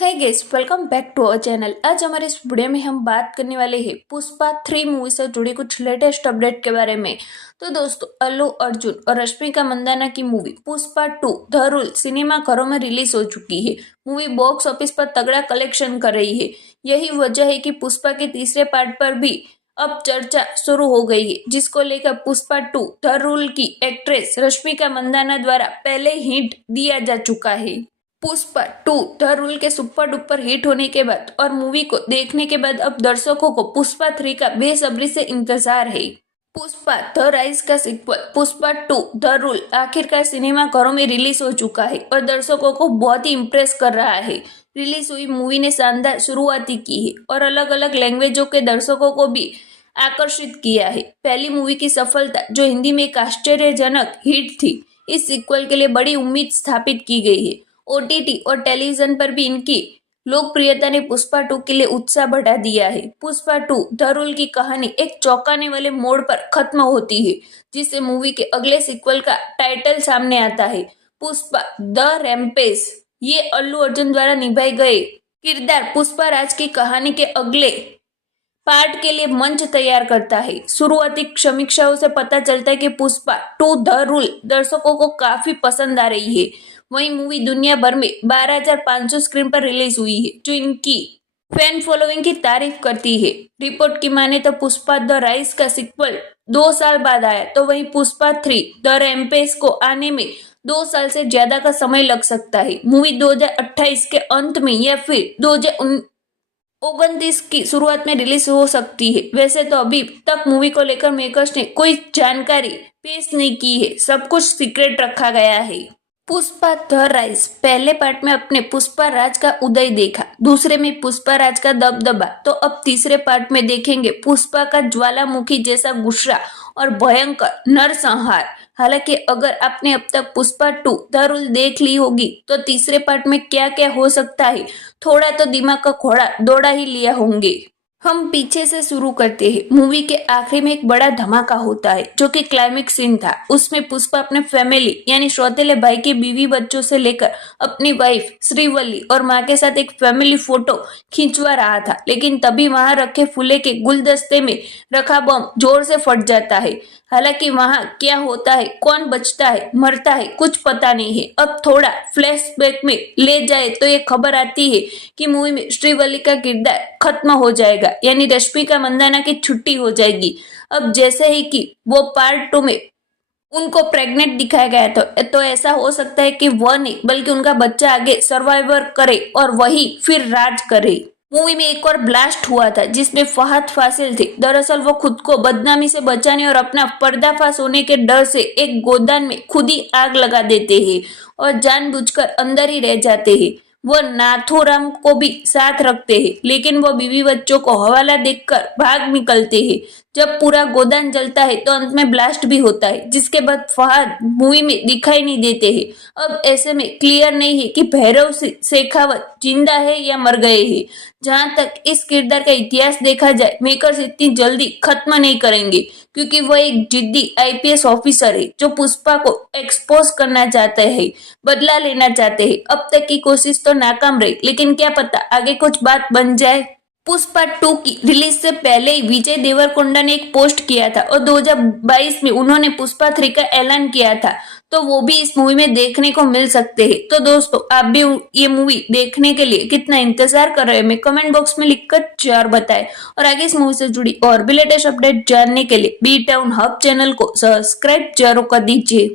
है guys welcome back to our channel. आज हमारे इस वीडियो में हम बात करने वाले हैं पुष्पा 3 मूवी से जुड़ी कुछ लेटेस्ट अपडेट के बारे में। तो दोस्तों, अल्लू अर्जुन और रश्मिका मंदाना की movie Pushpa 2 the rule cinema घरों में रिलीज हो चुकी है। मूवी बॉक्स ऑफिस पर तगड़ा कलेक्शन कर रही है। यही वजह है कि पुष्पा के तीसरे पार्ट पर भी अब चर्चा शुरू हो गई है, जिसको लेकर पुष्पा 2 द रूल की एक्ट्रेस रश्मिका मंदाना द्वारा पहले हिंट दिया जा चुका है। पुष्पा 2 द रूल के सुपर डुपर हिट होने के बाद और मूवी को देखने के बाद अब दर्शकों को पुष्पा 3 का बेसब्री से इंतजार है। पुष्पा द राइज का सीक्वल पुष्पा 2 द रूल आखिरकार सिनेमा घरों में रिलीज हो चुका है और दर्शकों को बहुत ही इम्प्रेस कर रहा है। रिलीज हुई मूवी ने शानदार शुरुआती की है और अलग अलग लैंग्वेजों के दर्शकों को भी आकर्षित किया है। पहली मूवी की सफलता, जो हिंदी में एक आश्चर्यजनक हिट थी, इस सीक्वल के लिए बड़ी उम्मीद स्थापित की गई है। ओटीटी और टेलीविजन पर भी इनकी लोकप्रियता ने पुष्पा 2 के लिए उत्साह बढ़ा दिया है। पुष्पा 2 द रूल की कहानी एक चौंकाने वाले मोड़ पर खत्म होती है, जिससे मूवी के अगले सीक्वल का टाइटल सामने आता है, पुष्पा द रैम्पेज। ये अल्लू अर्जुन द्वारा निभाए गए किरदार पुष्पा राज की कहानी के अगले पार्ट के लिए मंच तैयार करता है। शुरुआती समीक्षाओं से पता चलता है कि पुष्पा 2 द रूल दर्शकों को काफी पसंद आ रही है। वहीं मूवी दुनिया भर में 12,500 स्क्रीन पर रिलीज हुई है, जो इनकी फैन फॉलोइंग की तारीफ करती है। रिपोर्ट की माने तो पुष्पा द राइज का सीक्वल 2 साल बाद आया, तो वहीं पुष्पा 3 द रैम्पेज को आने में 2 साल से ज्यादा का समय लग सकता है। मूवी 2028 के अंत में या फिर 2029 की शुरुआत में रिलीज हो सकती है। वैसे तो अभी तक मूवी को लेकर मेकर्स ने कोई जानकारी पेश नहीं की है, सब कुछ सीक्रेट रखा गया है। पुष्पा द राइज पहले पार्ट में अपने पुष्पा राज का उदय देखा, दूसरे में पुष्पा राज का दबदबा, तो अब तीसरे पार्ट में देखेंगे पुष्पा का ज्वालामुखी जैसा गुस्सा और भयंकर नरसंहार। हालांकि अगर आपने अब तक पुष्पा 2 द रूल देख ली होगी तो तीसरे पार्ट में क्या क्या हो सकता है, थोड़ा तो दिमाग का घोड़ा दौड़ा ही लिया होंगे। हम पीछे से शुरू करते हैं। मूवी के आखिरी में एक बड़ा धमाका होता है, जो कि क्लाइमेक्स सीन था। उसमें पुष्पा अपने फैमिली यानी सौतेले भाई के बीवी बच्चों से लेकर अपनी वाइफ श्रीवल्ली और माँ के साथ एक फैमिली फोटो खींचवा रहा था, लेकिन तभी वहां रखे फूले के गुलदस्ते में रखा बम जोर से फट जाता है। हालांकि वहां क्या होता है, कौन बचता है, मरता है, कुछ पता नहीं है। अब थोड़ा फ्लैशबैक में ले जाए तो ये खबर आती है कि मूवी में श्रीवल्ली का किरदार खत्म हो जाएगा, यानी रश्मिका मंदाना की छुट्टी हो जाएगी। अब जैसे ही कि वो पार्ट 2 में उनको प्रेग्नेंट दिखाया गया था, तो ऐसा हो सकता है कि वह नहीं बल्कि उनका बच्चा आगे सर्वाइवर करे और वही फिर राज करे। मूवी में एक और ब्लास्ट हुआ था, जिसमें फहद फासिल थे। दरअसल वो खुद को बदनामी से बचाने और अपना पर्दाफाश होने के डर से एक गोदान में खुद ही आग लगा देते हैं और जानबूझकर अंदर ही रह जाते हैं। वो नाथूराम को भी साथ रखते हैं, लेकिन वो बीवी बच्चों को हवाला देखकर भाग निकलते हैं। जब पूरा गोदान जलता है तो अंत में ब्लास्ट भी होता है, जिसके बाद फहद मूवी में दिखाई नहीं देते हैं। अब ऐसे में क्लियर नहीं है कि भैरव शेखावत जिंदा है या मर गए हैं। जहां तक इस किरदार का इतिहास देखा जाए, मेकर्स इतनी जल्दी खत्म नहीं करेंगे, क्योंकि वह एक जिद्दी आईपीएस ऑफिसर है जो पुष्पा को एक्सपोज करना चाहते हैं, बदला लेना चाहते हैं। अब तक की कोशिश तो नाकाम रही, लेकिन क्या पता आगे कुछ बात बन जाए। पुष्पा 2 की रिलीज से पहले ही विजय देवरकोंडा ने एक पोस्ट किया था और 2022 में उन्होंने पुष्पा 3 का ऐलान किया था, तो वो भी इस मूवी में देखने को मिल सकते हैं। तो दोस्तों, आप भी ये मूवी देखने के लिए कितना इंतजार कर रहे हैं, मैं कमेंट बॉक्स में लिखकर जरूर बताएं। और आगे इस मूवी से जुड़ी और भी लेटेस्ट अपडेट जानने के लिए बी टाउन हब चैनल को सब्सक्राइब जरूर कर दीजिए।